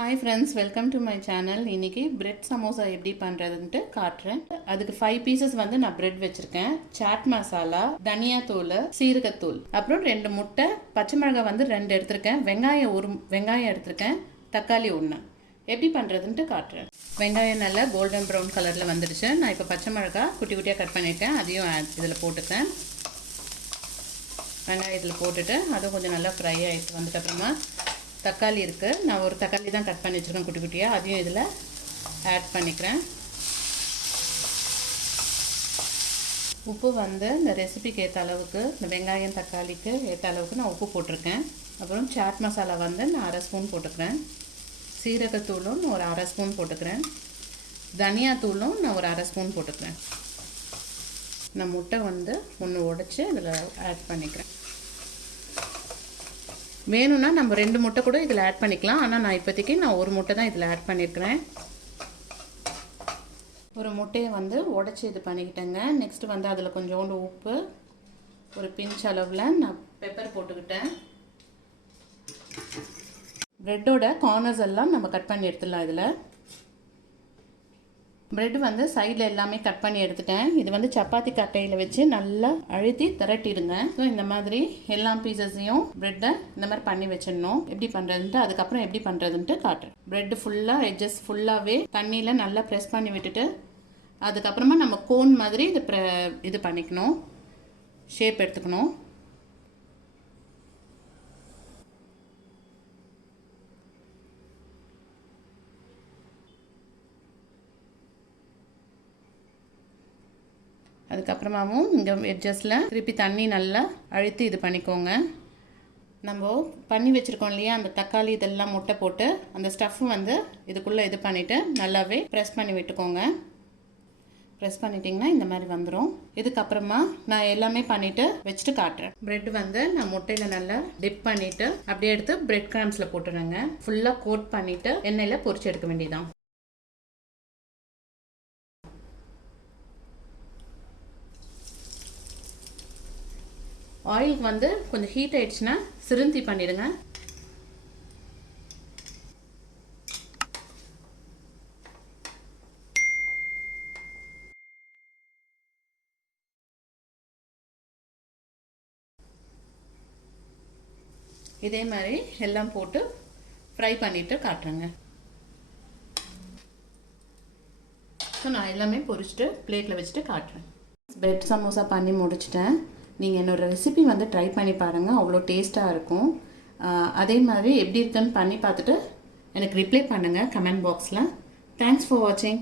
Hi friends, welcome to my channel. இன்னைக்கு bread samosa எப்படி பண்றதுன்னு காட்டுறேன். அதுக்கு 5 பீசஸ் வந்து நான் பிரெட் வச்சிருக்கேன். சாட் மசாலா, தனியா தூள், சீரகத்தூள், அப்புறம் 2 முட்டை, பச்சை மிளகாய் வந்து 2 எடுத்துர்க்கேன், வெங்காயம் 1 வெங்காயம் எடுத்துர்க்கேன், தக்காளி 1. எப்படி பண்றதுன்னு காட்டுறேன். வெங்காயம் நல்லா கோல்டன் பிரவுன் கலர்ல வந்துடுச்சு. நான் இப்போ பச்சை மிளகாய் குட்டி குட்டியா கட் பண்ணிட்டேன். அதையும் இதுல போட்டுட்டேன். வெங்காயம் இதுல போட்டுட்டு அது கொஞ்சம் நல்லா ஃப்ரை ஆயிட்டு வந்துட்ட அப்புறமா தக்காளி இருக்குது. நான் ஒரு தக்காளி தான் கட் பண்ணி வச்சுருக்கேன் குட்டி குட்டியாக. அதையும் இதில் ஆட் பண்ணிக்கிறேன். உப்பு வந்து இந்த ரெசிபிக்கு ஏற்ற அளவுக்கு, இந்த வெங்காயம் தக்காளிக்கு ஏற்ற அளவுக்கு நான் உப்பு போட்டிருக்கேன். அப்புறம் சாட் மசாலா வந்து நான் 1/2 ஸ்பூன் போட்டுக்கிறேன். சீரகத்தூளும் ஒரு 1/2 ஸ்பூன் போட்டுக்கிறேன். தனியாத்தூளும் நான் ஒரு 1/2 ஸ்பூன் போட்டுக்கிறேன். நான் முட்டை வந்து 1 உடைச்சி இதில் ஆட் பண்ணிக்கிறேன். வேணும்னா நம்ம 2 முட்டை கூட இதில் ஆட் பண்ணிக்கலாம். ஆனால் நான் இப்போதைக்கு நான் ஒரு முட்டை தான் இதில் ஆட் பண்ணியிருக்கிறேன். ஒரு முட்டையை வந்து உடச்சி இது பண்ணிக்கிட்டேங்க. நெக்ஸ்ட்டு வந்து அதில் கொஞ்சோண்டு உப்பு, ஒரு பிஞ்ச் அளவில் நான் பெப்பர் போட்டுக்கிட்டேன். ப்ரெட்டோட கார்னர்ஸ் எல்லாம் நம்ம கட் பண்ணி எடுத்துடலாம். இதில் ப்ரெட் வந்து சைடில் எல்லாமே கட் பண்ணி எடுத்துட்டேன். இது வந்து சப்பாத்தி கட்டையில் வச்சு நல்லா அழுத்தி திரட்டிடுங்க. ஸோ இந்த மாதிரி எல்லா பீசஸையும் ப்ரெட்டை இந்த மாதிரி பண்ணி வச்சிடணும். எப்படி பண்ணுறதுன்ட்டு அதுக்கப்புறம் எப்படி பண்ணுறதுன்ட்டு காட்டுறேன். ப்ரெட்டு ஃபுல்லாக எட்ஜஸ் ஃபுல்லாகவே தண்ணியில் நல்லா ப்ரெஸ் பண்ணி விட்டுட்டு அதுக்கப்புறமா நம்ம கோன் மாதிரி இது பண்ணிக்கணும், ஷேப் எடுத்துக்கணும். அதுக்கப்புறமாவும் இங்கே எட்ஜஸில் திருப்பி தண்ணி நல்லா அழுத்தி இது பண்ணிக்கோங்க. நம்ம பண்ணி வச்சுருக்கோம் இல்லையா, அந்த தக்காளி இதெல்லாம் முட்டை போட்டு அந்த ஸ்டஃப் வந்து இதுக்குள்ளே இது பண்ணிவிட்டு நல்லாவே ப்ரெஸ் பண்ணி விட்டுக்கோங்க. ப்ரெஸ் பண்ணிட்டிங்கன்னா இந்த மாதிரி வந்துடும். இதுக்கப்புறமா நான் எல்லாமே பண்ணிவிட்டு வச்சுட்டு காட்டுறேன். ப்ரெட் வந்து நான் முட்டையில் நல்லா டிப் பண்ணிவிட்டு அப்படியே எடுத்து ப்ரெட் கிராம்ஸில் போட்டுடுறேங்க. ஃபுல்லாக கோட் பண்ணிவிட்டு எண்ணெயில் பொரிச்சு எடுக்க வேண்டியதான். ஆயில் வந்து கொஞ்சம் ஹீட் ஆயிடுச்சுன்னா சிறுந்தி பண்ணிடுங்க. இதே மாதிரி எல்லாம் போட்டு ஃப்ரை பண்ணிட்டு காட்டுறேங்க. ஸோ நான் எல்லாமே பொரிச்சுட்டு பிளேட்டில் வச்சுட்டு காட்டுறேன். பிரெட் சமோசா பண்ணி முடிச்சிட்டேன். நீங்கள் என்னோடய ரெசிபி வந்து ட்ரை பண்ணி பாருங்கள், அவ்வளோ டேஸ்ட்டாக இருக்கும். அதே மாதிரி எப்படி இருக்குன்னு பண்ணி பார்த்துட்டு எனக்கு ரிப்ளை பண்ணுங்கள் கமெண்ட் பாக்ஸில். தேங்க்ஸ் ஃபார் வாட்சிங்.